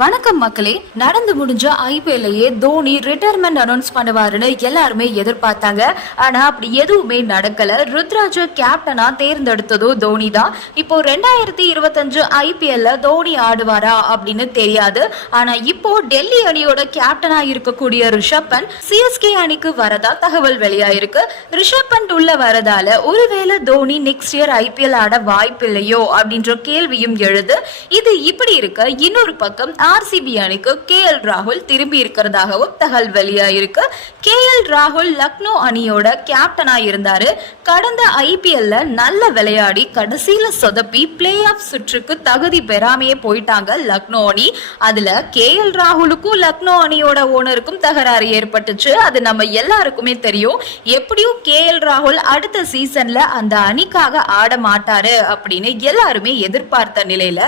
வணக்கம் மக்களே. நடந்து முடிஞ்ச ஐபிஎல்லையே தோனி ரிட்டையர்மெண்ட் அனௌன்ஸ் பண்ணுவாருன்னு எல்லாருமே எதிர்பார்த்தாங்க. ஆனா அப்படி எதுவுமே நடக்கல. ருத்ராஜ கேப்டனா தேர்ந்தெடுத்ததோ தோனி தான். இப்போ ரெண்டாயிரத்தி இருபத்தஞ்சு ஐபிஎல்ல தோனி ஆடுவாரா அப்படின்னு தெரியாது. ஆனா இப்போ டெல்லி அணியோட கேப்டனா இருக்கக்கூடிய ரிஷப் பண்ட் சிஎஸ்கே அணிக்கு வரதா தகவல் வெளியாயிருக்கு. ரிஷப் பண்ட் உள்ள வரதால ஒருவேளை தோனி நெக்ஸ்ட் இயர் ஐபிஎல் ஆட வாய்ப்பில்லையோ அப்படின்ற கேள்வியும் எழுது. இது இப்படி இருக்க இன்னொரு பக்கம் ஆர்சிபி அணிக்கு கே எல் ராகுல் திரும்பி இருக்கிறதாகவும் தகவல் வெளியாயிருக்கு. கே எல் ராகுல் லக்னோ அணியோட கேப்டனா இருந்தாரு. கடந்த ஐபிஎல்ல நல்ல விளையாடி கடைசியில சொதப்பி பிளே ஆஃப் சுற்றுக்கு தகுதி பெறாமையே போயிட்டாங்க லக்னோ அணி. அதுல கே எல் ராகுலுக்கும் லக்னோ அணியோட ஓனருக்கும் தகராறு ஏற்பட்டுச்சு. அது நம்ம எல்லாருக்குமே தெரியும். எப்படியும் கே எல் ராகுல் அடுத்த சீசன்ல அந்த அணிக்காக ஆட மாட்டாரு அப்படின்னு எல்லாருமே எதிர்பார்த்த நிலையில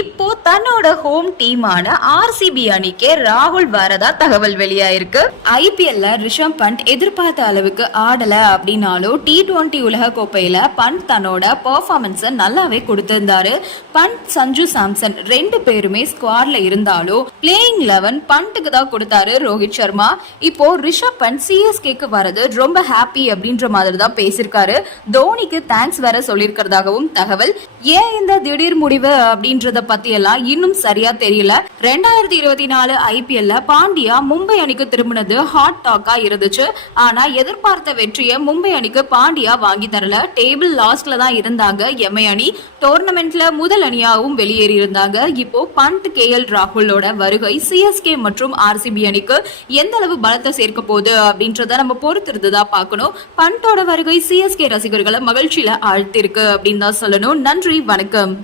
இப்போ தன்னோட ஹோம் டீமான ஆர்சிபி அணிக்கே ராகுல் வரதா தகவல் வெளியாயிருக்கு. ஐபிஎல்ல ரிஷப் பண்ட் எதிர்பார்த்த அளவுக்கு ஆடல அப்படின்னாலும் டி டுவெண்ட்டி உலக கோப்பையில பண்ட் தன்னோட பெர்ஃபார்மன்ஸை நல்லாவே கொடுத்திருந்தாரு. பண்ட் சஞ்சு சாம்சன் ரெண்டு பேருமே ஸ்குவாட்ல இருந்தாலும் பிளேயிங் லெவன் பண்ட்டுக்கு தான் கொடுத்தாரு ரோஹித் சர்மா. இப்போ ரிஷப் பண்ட் சிஎஸ்கேக்கு வரது ரொம்ப ஹாப்பி அப்படின்ற மாதிரி தான் பேசியிருக்காரு. தோனிக்கு தேங்க்ஸ் வேற சொல்லியிருக்கிறதாகவும் தகவல். ஏன் இந்த திடீர் முடிவு அப்படின்றத பத்தி எல்லாம் இன்னும் சரியா தெரியல. ரெண்டாயிரத்தி இருபத்தி நாலு ஐபிஎல்ல பாண்டியா மும்பை அணிக்கு திரும்பினது ஹாட் டாக்கா இருந்துச்சு. ஆனா எதிர்பார்த்த வெற்றியை மும்பை அணிக்கு பாண்டியா வாங்கி தரல. டேபிள் லாஸ்ட்ல தான் இருந்தாங்க எம்ஐ அணி. டோர்னமெண்ட்ல முதல் அணியாகவும் வெளியேறி இருந்தாங்க இப்போ பண்ட் கே எல் ராகுலோட வருகை சிஎஸ்கே மற்றும் ஆர்சிபி அணிக்கு எந்த அளவு பலத்தை சேர்க்க போகுது அப்படின்றத நம்ம பொறுத்திருந்து தான் பார்க்கணும். பண்டோட வருகை சிஎஸ்கே ரசிகர்களை மகிழ்ச்சியில ஆழ்த்திருக்கு அப்படின்னு தான் சொல்லணும். நன்றி வணக்கம்.